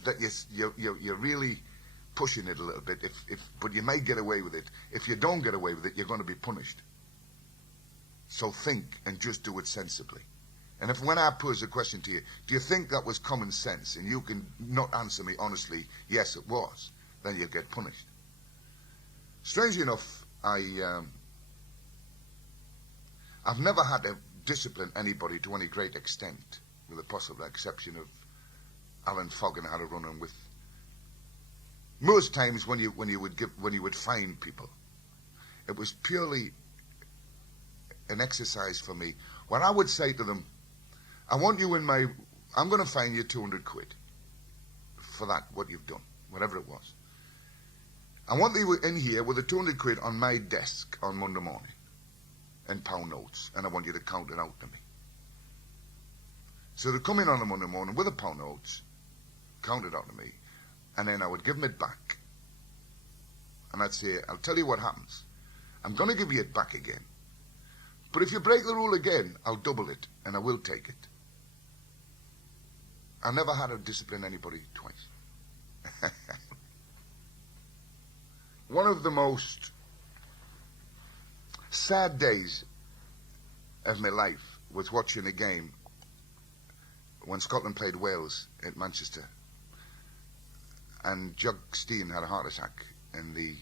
that you're really pushing it a little bit, but you may get away with it. If you don't get away with it, you're going to be punished. So think and just do it sensibly. And if when I pose a question to you, do you think that was common sense, and you can not answer me honestly, yes, it was, then you'll get punished. Strangely enough, I've never had to discipline anybody to any great extent, with the possible exception of Alan Fogg, and I had a run-in with. Most times when you would fine people, it was purely an exercise for me, where I would say to them, I'm going to fine you 200 quid for that, what you've done, whatever it was. I want you in here with the 200 quid on my desk on Monday morning in pound notes, and I want you to count it out to me. So they'd come in on a Monday morning with the pound notes, count it out to me, and then I would give them it back. And I'd say, I'll tell you what happens. I'm going to give you it back again. But if you break the rule again, I'll double it, and I will take it. I never had to discipline anybody twice. One of the most sad days of my life was watching a game when Scotland played Wales at Manchester. And Jug Steen had a heart attack in the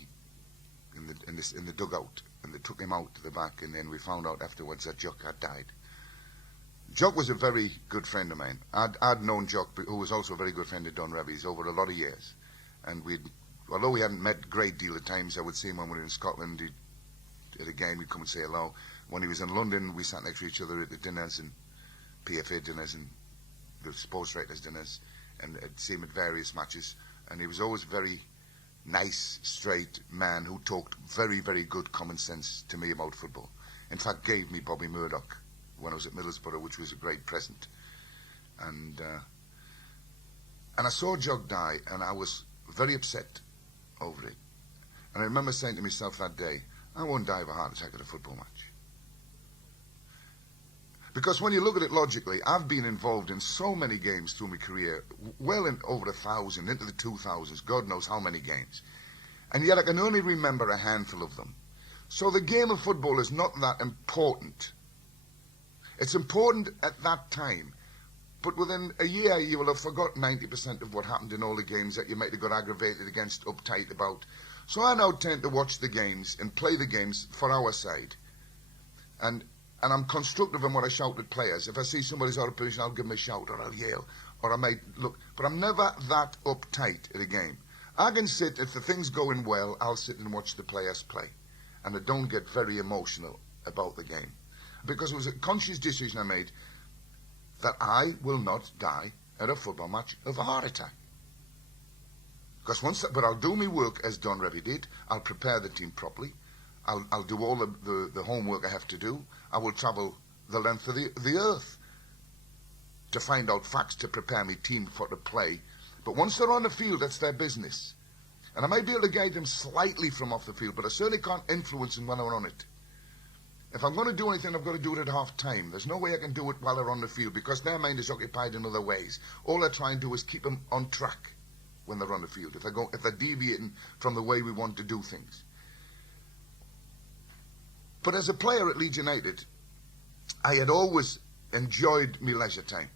dugout, and they took him out to the back, and then we found out afterwards that Jug had died. Jug was a very good friend of mine. I'd known Jug, who was also a very good friend of Don Revy's, over a lot of years, and although we hadn't met a great deal of times, I would see him when we were in Scotland. At a game, we'd come and say hello. When he was in London, we sat next to each other at the dinners and PFA dinners and the sports writers dinners, and I'd see him at various matches. And he was always a very nice, straight man who talked very, very good common sense to me about football. In fact, gave me Bobby Murdoch when I was at Middlesbrough, which was a great present. And I saw Jug die, and I was very upset over it. And I remember saying to myself that day, I won't die of a heart attack at a football match. Because when you look at it logically, I've been involved in so many games through my career, well in over 1,000, into the 2000s, God knows how many games. And yet I can only remember a handful of them. So the game of football is not that important. It's important at that time. But within a year, you will have forgotten 90% of what happened in all the games that you might have got aggravated against, uptight about. So I now tend to watch the games and play the games for our side. And I'm constructive in what I shout at players. If I see somebody's out of position, I'll give them a shout, or I'll yell, or I might look. But I'm never that uptight at a game. I can sit, if the thing's going well, I'll sit and watch the players play. And I don't get very emotional about the game. Because it was a conscious decision I made that I will not die at a football match of a heart attack. But I'll do my work as Don Revy did. I'll prepare the team properly. I'll do all the homework I have to do. I will travel the length of the earth to find out facts, to prepare my team for the play. But once they're on the field, that's their business. And I might be able to guide them slightly from off the field, but I certainly can't influence them when they're on it. If I'm going to do anything, I've got to do it at half time. There's no way I can do it while they're on the field, because their mind is occupied in other ways. All I try and do is keep them on track when they're on the field, if they're deviating from the way we want to do things. But as a player at Leeds United, I had always enjoyed my leisure time.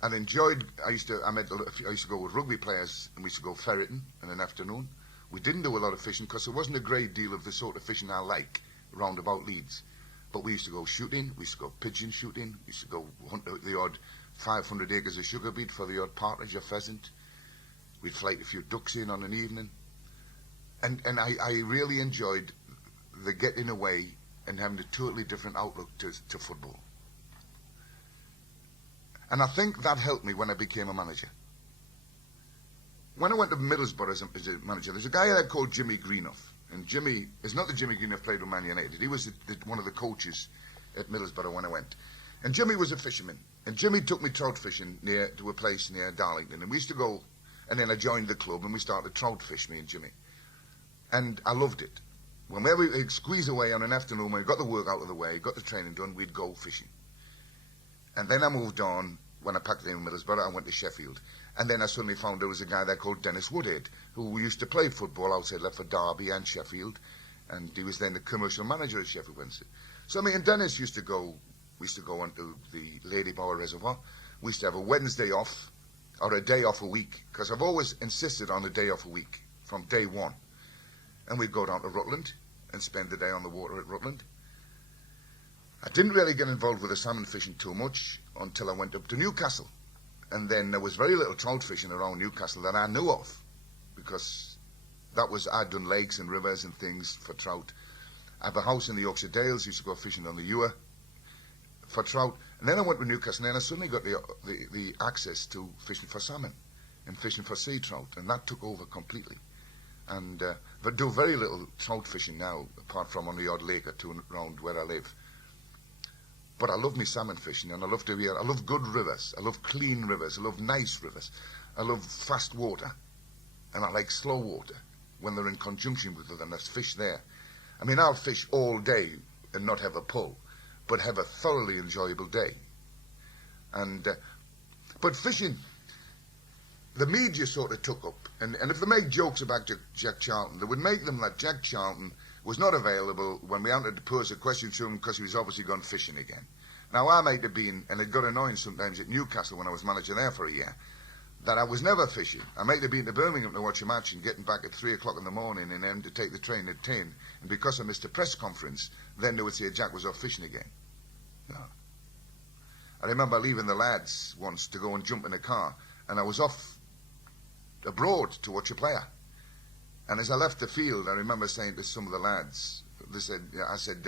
I used to go with rugby players, and we used to go ferreting in an afternoon. We didn't do a lot of fishing because there wasn't a great deal of the sort of fishing I like round about Leeds. But we used to go shooting, we used to go pigeon shooting, we used to go hunt the odd 500 acres of sugar beet for the odd partridge or pheasant. We'd flight a few ducks in on an evening. And I really enjoyed the getting away and having a totally different outlook to football. And I think that helped me when I became a manager. When I went to Middlesbrough as a manager, there's a guy there called Jimmy Greenough. And Jimmy is not the Jimmy Greenough played with Man United. He was one of the coaches at Middlesbrough when I went. And Jimmy was a fisherman. And Jimmy took me trout fishing to a place near Darlington. And we used to go, and then I joined the club and we started trout fish, me and Jimmy. And I loved it. Whenever we'd squeeze away on an afternoon, when we got the work out of the way, got the training done, we'd go fishing. And then I moved on. When I packed in Middlesbrough, I went to Sheffield. And then I suddenly found there was a guy there called Dennis Woodhead, who used to play football outside, left for Derby and Sheffield. And he was then the commercial manager at Sheffield Wednesday. So me and Dennis used to go onto the Lady Bower Reservoir. We used to have a Wednesday off, or a day off a week, because I've always insisted on a day off a week, from day one. And we'd go down to Rutland and spend the day on the water at Rutland. I didn't really get involved with the salmon fishing too much until I went up to Newcastle. And then there was very little trout fishing around Newcastle that I knew of, because I'd done lakes and rivers and things for trout. I have a house in the Yorkshire Dales, used to go fishing on the Ewer for trout. And then I went to Newcastle, and then I suddenly got the access to fishing for salmon and fishing for sea trout, and that took over completely. And but do very little trout fishing now, apart from on the odd lake or two around where I live. But I love me salmon fishing, and I love good rivers. I love clean rivers. I love nice rivers. I love fast water, and I like slow water when they're in conjunction with it and there's fish there. I mean, I'll fish all day and not have a pull, but have a thoroughly enjoyable day. And but fishing, the media sort of took up, and if they make jokes about Jack Charlton, they would make them like Jack Charlton was not available when we wanted to pose a question to him because he was obviously gone fishing again. Now, I might have been, and it got annoying sometimes at Newcastle when I was manager there for a year, that I was never fishing. I might have been to Birmingham to watch a match and getting back at 3 o'clock in the morning and then to take the train at 10. And because I missed a press conference, then they would say Jack was off fishing again. No. I remember leaving the lads once to go and jump in a car, and I was off abroad to watch a player. And as I left the field, I remember saying to some of the lads, I said,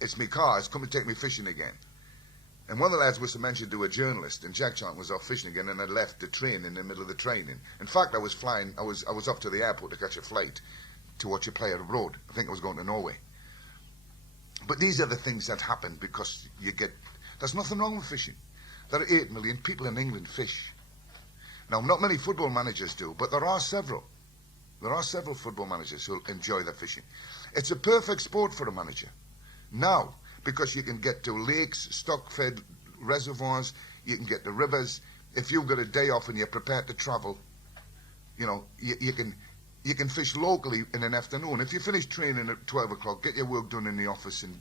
it's me car, it's come to take me fishing again. And one of the lads was to mention to a journalist, and Jack Charlton was off fishing again, and I left the train in the middle of the training. In fact, I was off to the airport to catch a flight to watch a player abroad. I think I was going to Norway. But these are the things that happen because there's nothing wrong with fishing. There are 8 million people in England fish. Now, not many football managers do, but there are several. There are several football managers who enjoy their fishing. It's a perfect sport for a manager. Now, because you can get to lakes, stock-fed reservoirs, you can get to rivers. If you've got a day off and you're prepared to travel, you can fish locally in an afternoon. If you finish training at 12 o'clock, get your work done in the office and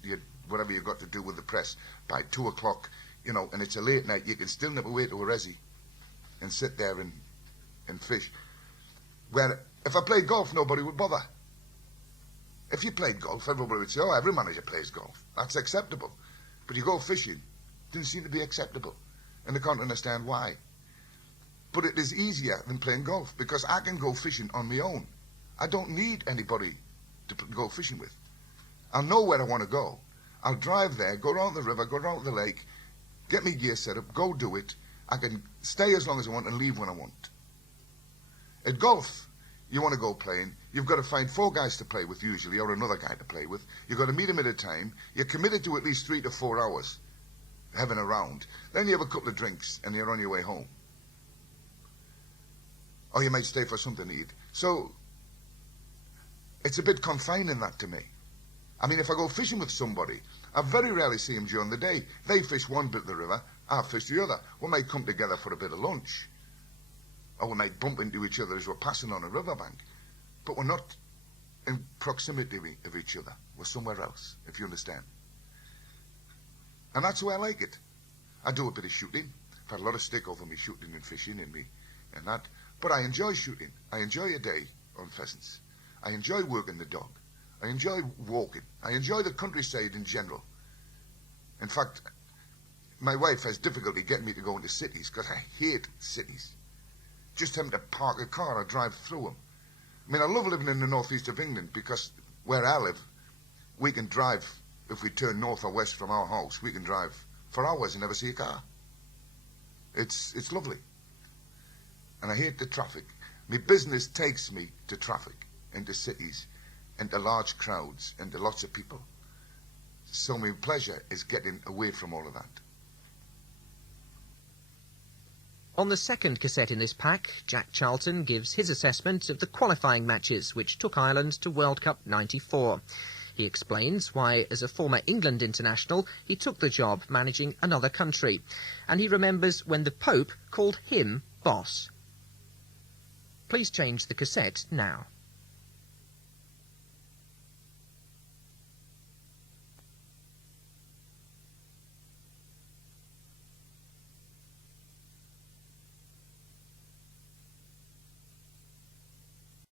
whatever you've got to do with the press by 2 o'clock, and it's a late night, you can still nip away to a resi and sit there and fish. Where if I played golf, nobody would bother. If you played golf, everybody would say, oh, every manager plays golf. That's acceptable. But you go fishing, it didn't seem to be acceptable. And I can't understand why. But it is easier than playing golf because I can go fishing on my own. I don't need anybody to go fishing with. I'll know where I want to go. I'll drive there, go around the river, go around the lake, get my gear set up, go do it. I can stay as long as I want and leave when I want. At golf, you want to go playing, you've got to find 4 guys to play with usually, or another guy to play with. You've got to meet them at a time. You're committed to at least 3 to 4 hours having a round. Then you have a couple of drinks and you're on your way home. Or you might stay for something to eat. So it's a bit confining, that, to me. I mean, if I go fishing with somebody, I very rarely see them during the day. They fish one bit of the river, I fish the other. We might come together for a bit of lunch. Or we might bump into each other as we're passing on a riverbank. But we're not in proximity of each other. We're somewhere else, if you understand. And that's why I like it. I do a bit of shooting. I've had a lot of stick over me shooting and fishing and that. But I enjoy shooting. I enjoy a day on pheasants. I enjoy working the dog. I enjoy walking. I enjoy the countryside in general. In fact, my wife has difficulty getting me to go into cities because I hate cities. Just having to park a car or drive through them. I mean, I love living in the northeast of England because where I live, we can drive, if we turn north or west from our house, we can drive for hours and never see a car. It's lovely. And I hate the traffic. My business takes me to traffic, into cities, into large crowds, into lots of people. So my pleasure is getting away from all of that. On the second cassette in this pack, Jack Charlton gives his assessment of the qualifying matches which took Ireland to World Cup '94. He explains why, as a former England international, he took the job managing another country. And he remembers when the Pope called him boss. Please change the cassette now.